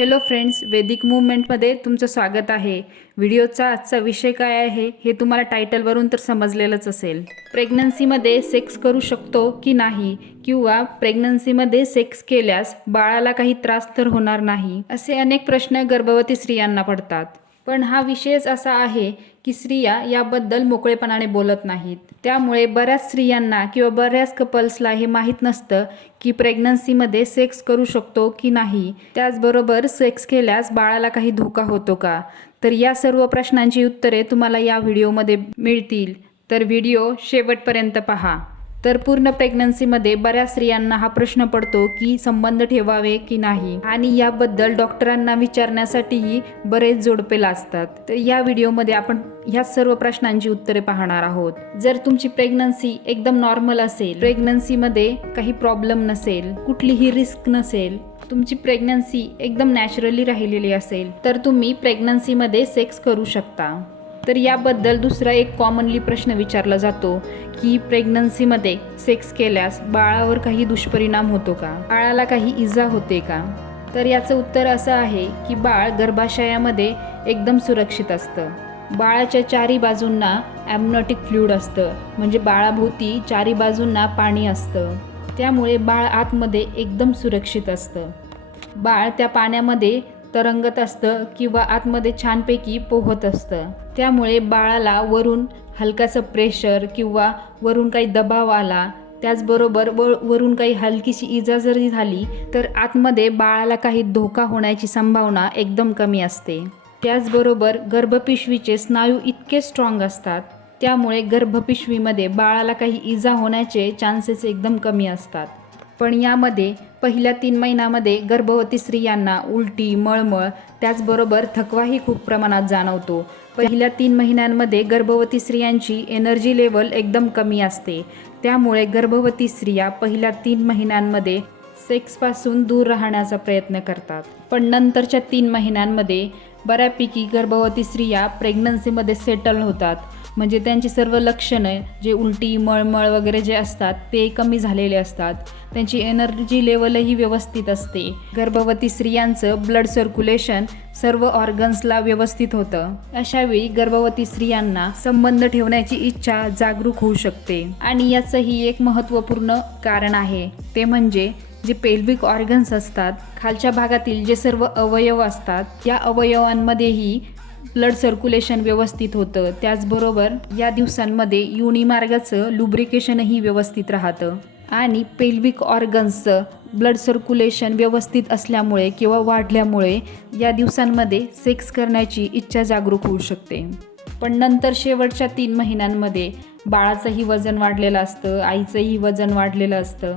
Hello friends वेदिक मुवमेंटमध्ये तुमचं स्वागत आहे. व्हिडिओचा आजचा विषय काय आहे हे तुम्हाला टायटलवरून तर समजलेलंच असेल. प्रेग्नन्सीमध्ये सेक्स करू शकतो की नाही किंवा प्रेग्नन्सीमध्ये सेक्स केल्यास बाळाला काही त्रास तर होणार नाही असे अनेक प्रश्न गर्भवती स्त्रियांना पडतात. पण हा विषयच असा आहे की स्त्रिया याबद्दल मोकळेपणाने बोलत नाहीत. त्यामुळे बऱ्याच स्त्रियांना किंवा बऱ्याच कपल्सला हे माहीत नसतं की प्रेग्नन्सीमध्ये सेक्स करू शकतो की नाही. त्याचबरोबर सेक्स केल्यास बाळाला काही धोका होतो का? तर या सर्व प्रश्नांची उत्तरे तुम्हाला या व्हिडिओमध्ये मिळतील. तर व्हिडिओ शेवटपर्यंत पहा. तर पूर्ण प्रेग्नन्सीमध्ये बऱ्याच स्त्रियांना हा प्रश्न पडतो की संबंध ठेवावे की नाही. आणि याबद्दल डॉक्टरांना विचारण्यासाठीही बरेच जोडपे लाजतात. तर या व्हिडिओमध्ये आपण ह्या सर्व प्रश्नांची उत्तरे पाहणार आहोत. जर तुमची प्रेग्नन्सी एकदम नॉर्मल असेल प्रेग्नन्सीमध्ये काही प्रॉब्लेम नसेल कुठलीही रिस्क नसेल तुमची प्रेग्नन्सी एकदम नॅचरली राहिलेली असेल तर तुम्ही प्रेग्नन्सीमध्ये सेक्स करू शकता. तर याबद्दल दुसरा एक कॉमनली प्रश्न विचारला जातो की प्रेग्नन्सीमध्ये सेक्स केल्यास बाळावर काही दुष्परिणाम होतो का? बाळाला काही इजा होते का? तर याचं उत्तर असं आहे की बाळ गर्भाशयामध्ये एकदम सुरक्षित असतं. बाळाच्या चारी बाजूंना ॲमनॉटिक फ्ल्यूड असतं म्हणजे बाळाभोवती चारी बाजूंना पाणी असतं. त्यामुळे बाळ आतमध्ये एकदम सुरक्षित असतं. बाळ त्या पाण्यामध्ये तरंगत असतं किंवा आतमध्ये छानपैकी पोहत असतं. त्यामुळे बाळाला वरून हलकाचं प्रेशर किंवा वरून काही दबाव आला त्याचबरोबर व वरून काही हलकीशी इजा जरी झाली तर आतमध्ये बाळाला काही धोका होण्याची संभावना एकदम कमी असते. त्याचबरोबर गर्भपिशवीचे स्नायू इतके स्ट्रॉंग असतात त्यामुळे गर्भपिशवीमध्ये बाळाला काही इजा होण्याचे चान्सेस एकदम कमी असतात. पण यामध्ये पहिल्या तीन महिन्यामध्ये गर्भवती स्त्रियांना उलटी मळमळ त्याचबरोबर थकवाही खूप प्रमाणात जाणवतो. पहिल्या तीन महिन्यांमध्ये गर्भवती स्त्रियांची एनर्जी लेवल एकदम कमी असते. त्यामुळे गर्भवती स्त्रिया पहिल्या तीन महिन्यांमध्ये सेक्सपासून दूर राहण्याचा प्रयत्न करतात. पण नंतरच्या तीन महिन्यांमध्ये बऱ्यापैकी गर्भवती स्त्रिया प्रेग्नन्सीमध्ये सेटल होतात. म्हणजे त्यांची सर्व लक्षणं जे उलटी मळमळ वगैरे जे असतात ते कमी झालेले असतात. त्यांची एनर्जी लेवलही व्यवस्थित असते. गर्भवती स्त्रियांचं ब्लड सर्क्युलेशन सर्व ऑर्गन्सला व्यवस्थित होतं. अशावेळी गर्भवती स्त्रियांना संबंध ठेवण्याची इच्छा जागरूक होऊ शकते. आणि याचंही एक महत्त्वपूर्ण कारण आहे. ते म्हणजे जे पेल्विक ऑर्गन्स असतात खालच्या भागातील जे सर्व अवयव असतात या अवयवांमध्येही ब्लड सर्क्युलेशन व्यवस्थित होतं. त्याचबरोबर या दिवसांमध्ये युनिमार्गाचं लुब्रिकेशनही व्यवस्थित राहतं. आणि पेल्विक ऑर्गन्सचं ब्लड सर्क्युलेशन व्यवस्थित असल्यामुळे किंवा वाढल्यामुळे या दिवसांमध्ये सेक्स करण्याची इच्छा जागरूक होऊ शकते. पण नंतर शेवटच्या तीन महिन्यांमध्ये बाळाचंही वजन वाढलेलं असतं आईचंही वजन वाढलेलं असतं.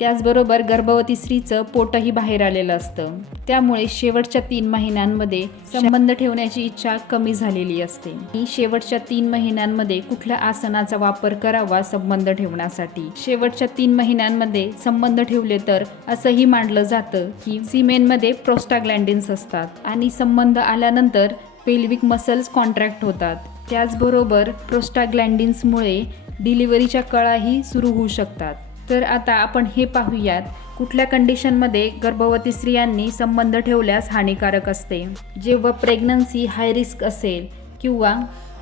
त्याचबरोबर गर्भवती स्त्रीचं पोटही बाहेर आलेलं असतं. त्यामुळे शेवटच्या तीन महिन्यांमध्ये संबंध ठेवण्याची इच्छा कमी झालेली असते. आणि शेवटच्या तीन महिन्यांमध्ये कुठल्या आसनाचा वापर करावा संबंध ठेवण्यासाठी? शेवटच्या तीन महिन्यांमध्ये संबंध ठेवले तर असंही मानलं जातं की सिमेनमध्ये प्रोस्टाग्लँडिन्स असतात आणि संबंध आल्यानंतर पेल्विक मसल्स कॉन्ट्रॅक्ट होतात. त्याचबरोबर प्रोस्टाग्लँडिन्समुळे डिलिव्हरीच्या कळाही सुरू होऊ शकतात. तर आता आपण हे पाहूयात कुठल्या कंडिशनमध्ये गर्भवती स्त्रियांनी संबंध ठेवल्यास हानिकारक असते? जेव्हा प्रेग्नन्सी हाय रिस्क असेल किंवा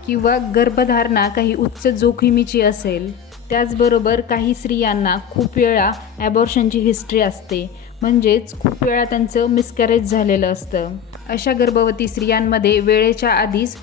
किंवा गर्भधारणा काही उच्च जोखमीची असेल त्याचबरोबर काही स्त्रियांना खूप वेळा ॲबॉर्शनची हिस्ट्री असते. म्हणजेच खूप वेळा त्यांचं मिसकॅरेज झालेलं असतं. अशा गर्भवती स्त्रियांमध्ये वेळेच्या आधीच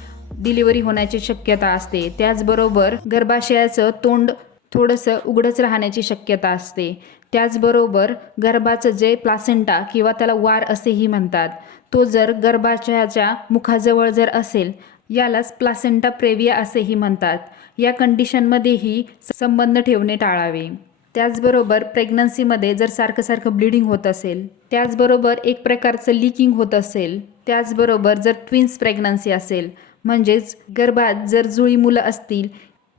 डिलिव्हरी होण्याची शक्यता असते. त्याचबरोबर गर्भाशयाचं तोंड थोडंसं उघडंच राहण्याची शक्यता असते. त्याचबरोबर गर्भाचं जे प्लासेंटा किंवा त्याला वार असेही म्हणतात तो जर गर्भाशयाच्या मुखाजवळ जर असेल यालाच प्लासेंटा प्रेविया असेही म्हणतात. या कंडिशनमध्येही संबंध ठेवणे टाळावे. त्याचबरोबर प्रेग्नन्सीमध्ये जर सारखं सारखं ब्लिडिंग होत असेल त्याचबरोबर एक प्रकारचं लिकिंग होत असेल त्याचबरोबर जर ट्विन्स प्रेग्नन्सी असेल म्हणजेच गर्भात जर जुळी मुलं असतील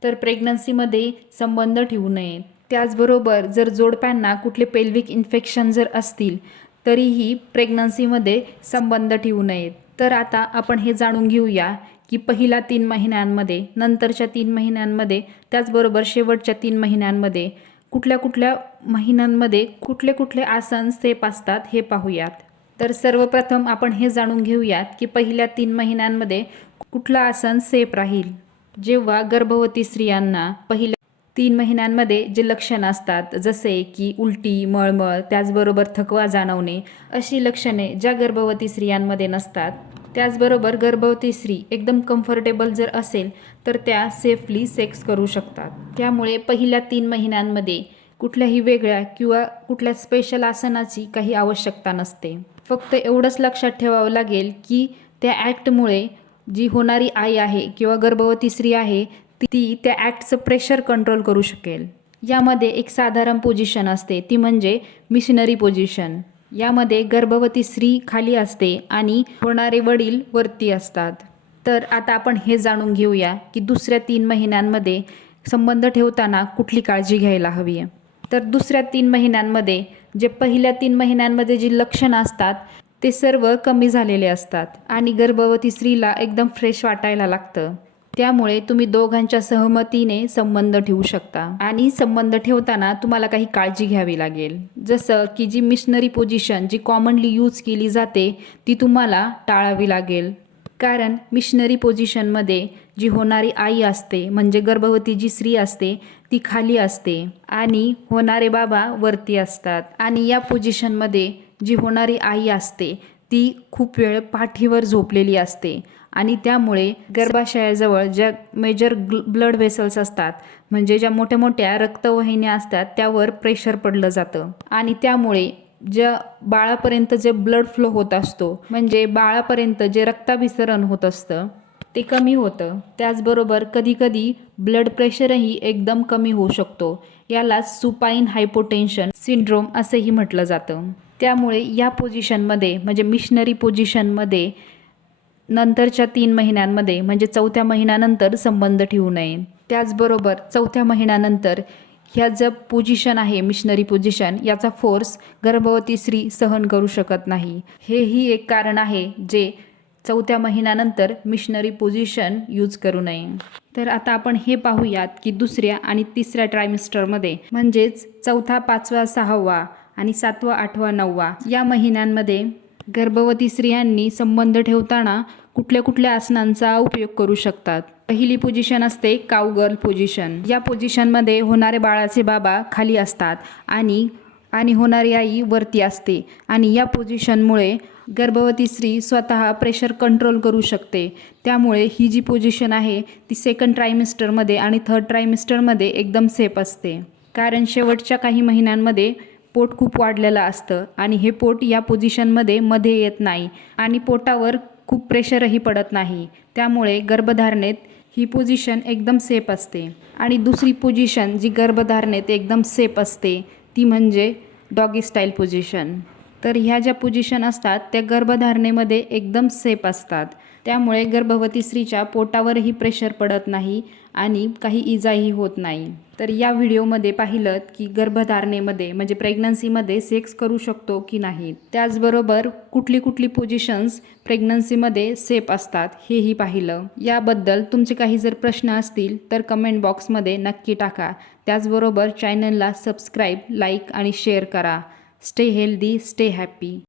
तर प्रेग्नन्सीमध्ये संबंध ठेवू नये. त्याचबरोबर जर जोडप्यांना कुठले पेल्विक इन्फेक्शन जर असतील तरीही प्रेग्नन्सीमध्ये संबंध ठेवू नयेत तर आता आपण हे जाणून घेऊया की पहिल्या तीन महिन्यांमध्ये नंतरच्या तीन महिन्यांमध्ये त्याचबरोबर शेवटच्या तीन महिन्यांमध्ये कुठल्या कुठल्या महिन्यांमध्ये कुठले कुठले आसन सेप असतात हे पाहूयात. तर सर्वप्रथम आपण हे जाणून घेऊयात की पहिल्या तीन महिन्यांमध्ये कुठलं आसन सेफ राहील. जेव्हा गर्भवती स्त्रियांना पहिल्या तीन महिन्यांमध्ये जे लक्षणं असतात जसे की उलटी मळमळ त्याचबरोबर थकवा जाणवणे अशी लक्षणे ज्या गर्भवती स्त्रियांमध्ये नसतात त्याचबरोबर गर्भवती स्त्री एकदम कम्फर्टेबल जर असेल तर त्या सेफली सेक्स करू शकतात. त्यामुळे पहिल्या तीन महिन्यांमध्ये कुठल्याही वेगळ्या किंवा कुठल्या स्पेशल आसनाची काही आवश्यकता नसते. फक्त एवढंच लक्षात ठेवावं लागेल की त्या ॲक्टमुळे जी होणारी आई आहे किंवा गर्भवती स्त्री आहे ती त्या ॲक्टचं प्रेशर कंट्रोल करू शकेल. यामध्ये एक साधारण पोझिशन असते ती म्हणजे मिशनरी पोझिशन यामध्ये गर्भवती स्त्री खाली असते आणि होणारे वडील वरती असतात. तर आता आपण हे जाणून घेऊया की दुसऱ्या तीन महिन्यांमध्ये संबंध ठेवताना कुठली काळजी घ्यायला हवी आहे. तर दुसऱ्या तीन महिन्यांमध्ये जे पहिल्या तीन महिन्यांमध्ये जी लक्षणं असतात ते सर्व कमी झालेले असतात आणि गर्भवती स्त्रीला एकदम फ्रेश वाटायला लागतं. त्यामुळे तुम्ही दोघांच्या सहमतीने संबंध ठेवू शकता. आणि संबंध ठेवताना तुम्हाला काही काळजी घ्यावी लागेल. जसं की जी मिशनरी पोझिशन जी कॉमनली यूज केली जाते ती तुम्हाला टाळावी लागेल. कारण मिशनरी पोझिशनमध्ये जी होणारी आई असते म्हणजे गर्भवती जी स्त्री असते ती खाली असते. आणि होणारे बाबा वरती असतात. आणि या पोझिशनमध्ये जी होणारी आई असते ती खूप वेळ पाठीवर झोपलेली असते. आणि त्यामुळे गर्भाशयाजवळ ज्या मेजर ब्लड वेसल्स असतात म्हणजे ज्या मोठ्या मोठ्या रक्तवाहिन्या असतात त्यावर प्रेशर पडलं जातं. आणि त्यामुळे ज्या बाळापर्यंत जे ब्लड फ्लो होत असतो म्हणजे बाळापर्यंत जे रक्ताभिसरण होत असतं ते कमी होतं. त्याचबरोबर कधीकधी ब्लड प्रेशरही एकदम कमी होऊ शकतो. याला सुपाईन हायपोटेन्शन सिंड्रोम असंही म्हटलं जातं. त्यामुळे या पोझिशनमध्ये म्हणजे मिशनरी पोझिशनमध्ये नंतरच्या तीन महिन्यांमध्ये म्हणजे चौथ्या महिन्यानंतर संबंध ठेवू नये. त्याचबरोबर चौथ्या महिन्यानंतर ह्या ज्या पोझिशन आहे मिशनरी पोझिशन याचा फोर्स गर्भवती स्त्री सहन करू शकत नाही. हेही एक कारण आहे जे चौथ्या महिन्यानंतर मिशनरी पोझिशन यूज करू नये. तर आता आपण हे पाहूयात की दुसऱ्या आणि तिसऱ्या ट्रायमिस्टरमध्ये म्हणजेच चौथा पाचवा सहावा आणि सातवा आठवा नववा या महिन्यांमध्ये गर्भवती स्त्रियांनी संबंध ठेवताना कुठल्या कुठल्या आसनांचा उपयोग करू शकतात? पहिली पोझिशन असते कावगर्ल पोझिशन या पोझिशनमध्ये होणारे बाळाचे बाबा खाली असतात आणि आणि होणारी आई वरती असते आणि या पोझिशनमुळे गर्भवती स्त्री स्वतः प्रेशर कंट्रोल करू शकते. त्यामुळे ही जी पोझिशन आहे ती सेकंड ट्रायमिस्टरमध्ये आणि थर्ड ट्रायमिस्टरमध्ये एकदम सेफ असते. कारण शेवटच्या काही महिन्यांमध्ये पोट खूप वाढलेलं असतं आणि हे पोट या पोझिशनमध्ये मध्ये येत नाही आणि पोटावर खूप प्रेशरही पडत नाही. त्यामुळे गर्भधारणेत ही पोझिशन एकदम सेफ असते. आणि दुसरी पोझिशन जी गर्भधारणेत एकदम सेफ असते ती म्हणजे डॉगी स्टाईल पोझिशन तर ह्या ज्या पोझिशन असतात त्या गर्भधारणेमध्ये एकदम सेफ असतात. त्यामुळे गर्भवती स्त्रीच्या पोटावरही प्रेशर पडत नाही आणि काही इजाही होत नाही. तर या व्हिडिओमध्ये पाहिलं की गर्भधारणेमध्ये म्हणजे प्रेग्नन्सीमध्ये सेक्स करू शकतो की नाही? त्याचबरोबर कुठली कुठली पोझिशन्स प्रेग्नन्सीमध्ये सेफ असतात हेही पाहिलं. याबद्दल तुमचे काही जर प्रश्न असतील तर कमेंट बॉक्समध्ये नक्की टाका. त्याचबरोबर चॅनलला सबस्क्राईब लाईक आणि शेअर करा. Stay healthy stay happy